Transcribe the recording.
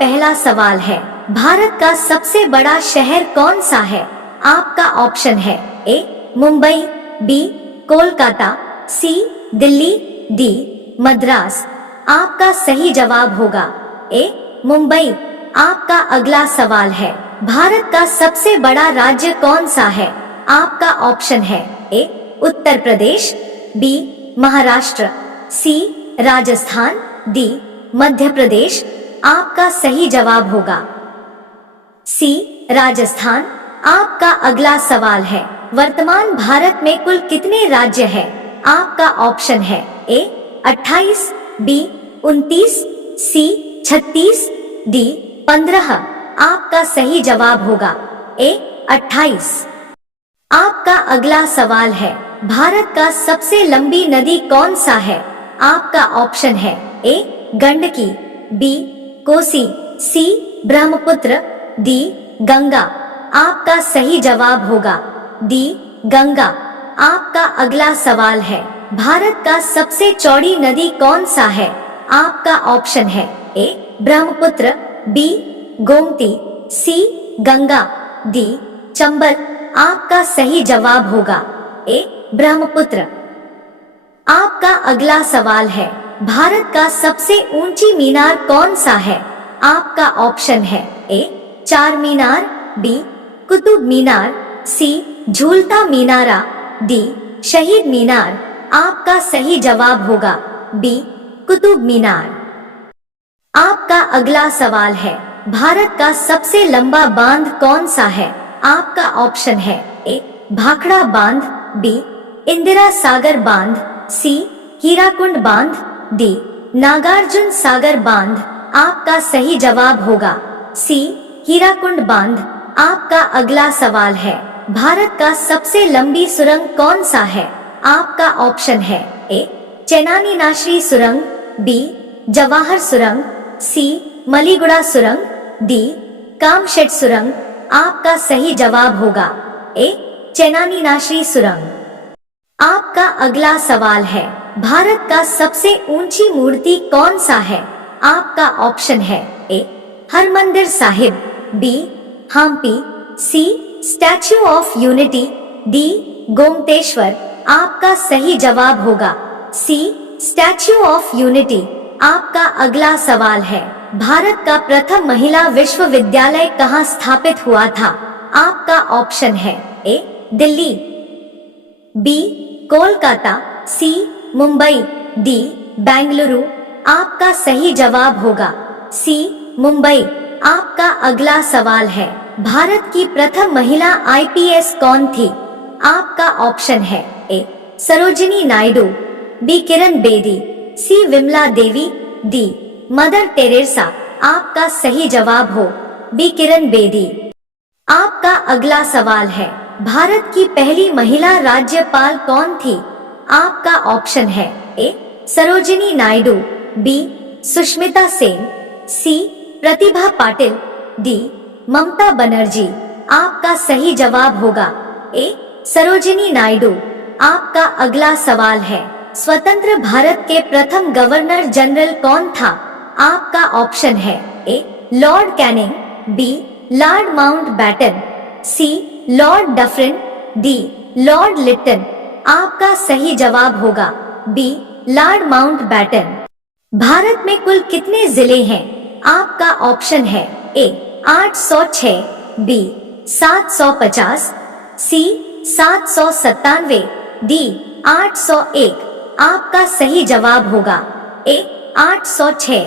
पहला सवाल है, भारत का सबसे बड़ा शहर कौन सा है? आपका ऑप्शन है ए मुंबई, बी कोलकाता, सी दिल्ली, डी मद्रास। आपका सही जवाब होगा ए मुंबई। आपका अगला सवाल है, भारत का सबसे बड़ा राज्य कौन सा है? आपका ऑप्शन है ए उत्तर प्रदेश, बी महाराष्ट्र, सी राजस्थान, डी मध्य प्रदेश। आपका सही जवाब होगा सी राजस्थान। आपका अगला सवाल है, वर्तमान भारत में कुल कितने राज्य हैं? आपका ऑप्शन है ए 28, बी 29, सी 36, डी 15। आपका सही जवाब होगा ए 28। आपका अगला सवाल है, भारत का सबसे लंबी नदी कौन सा है? आपका ऑप्शन है ए गंडकी, बी कोसी, सी ब्रह्मपुत्र, डी गंगा। आपका सही जवाब होगा डी गंगा। आपका अगला सवाल है, भारत का सबसे चौड़ी नदी कौन सा है? आपका ऑप्शन है ए ब्रह्मपुत्र, बी गोमती, सी गंगा, डी चंबल। आपका सही जवाब होगा ए ब्रह्मपुत्र। आपका अगला सवाल है, भारत का सबसे ऊंची मीनार कौन सा है? आपका ऑप्शन है ए चार मीनार, बी कुतुब मीनार, सी झूलता मीनारा, डी शहीद मीनार। आपका सही जवाब होगा बी कुतुब मीनार। आपका अगला सवाल है, भारत का सबसे लंबा बांध कौन सा है? आपका ऑप्शन है ए भाखड़ा बांध, बी इंदिरा सागर बांध, सी हीराकुंड बांध, डी नागार्जुन सागर बांध। आपका सही जवाब होगा सी हीराकुंड बांध। आपका अगला सवाल है, भारत का सबसे लंबी सुरंग कौन सा है? आपका ऑप्शन है ए चेनानी नाशरी सुरंग, बी जवाहर सुरंग, सी मलीगुड़ा सुरंग, डी कामशेट सुरंग। आपका सही जवाब होगा ए चेनानी नाशरी सुरंग। आपका अगला सवाल है, भारत का सबसे ऊंची मूर्ति कौन सा है? आपका ऑप्शन है A Harmandir Sahib, B Hampi, C Statue of Unity, D Gommateshwara. आपका सही जवाब होगा सी स्टैच्यू ऑफ यूनिटी। आपका अगला सवाल है, भारत का प्रथम महिला विश्वविद्यालय कहाँ स्थापित हुआ था? आपका ऑप्शन है ए दिल्ली, बी कोलकाता, सी मुंबई, डी बेंगलुरु। आपका सही जवाब होगा सी मुंबई। आपका अगला सवाल है, भारत की प्रथम महिला आईपीएस कौन थी? आपका ऑप्शन है ए सरोजिनी नायडू, बी किरण बेदी, सी Vimla Devi, D mother Teresa. आपका सही जवाब हो बी किरण बेदी। आपका अगला सवाल है, भारत की पहली महिला राज्यपाल कौन थी? आपका ऑप्शन है ए सरोजिनी नायडू, बी सुष्मिता सेन, सी प्रतिभा पाटिल, डी ममता बनर्जी। आपका सही जवाब होगा ए सरोजिनी नायडू। आपका अगला सवाल है, स्वतंत्र भारत के प्रथम गवर्नर जनरल कौन था? आपका ऑप्शन है A Lord Canning, B Lord Mountbatten, C Lord Dufferin, D Lord Lytton. आपका सही जवाब होगा बी लॉर्ड माउंटबैटन। भारत में कुल कितने जिले हैं? आपका ऑप्शन है ए 806, बी 750, सी 797, डी 801। आपका सही जवाब होगा ए 806।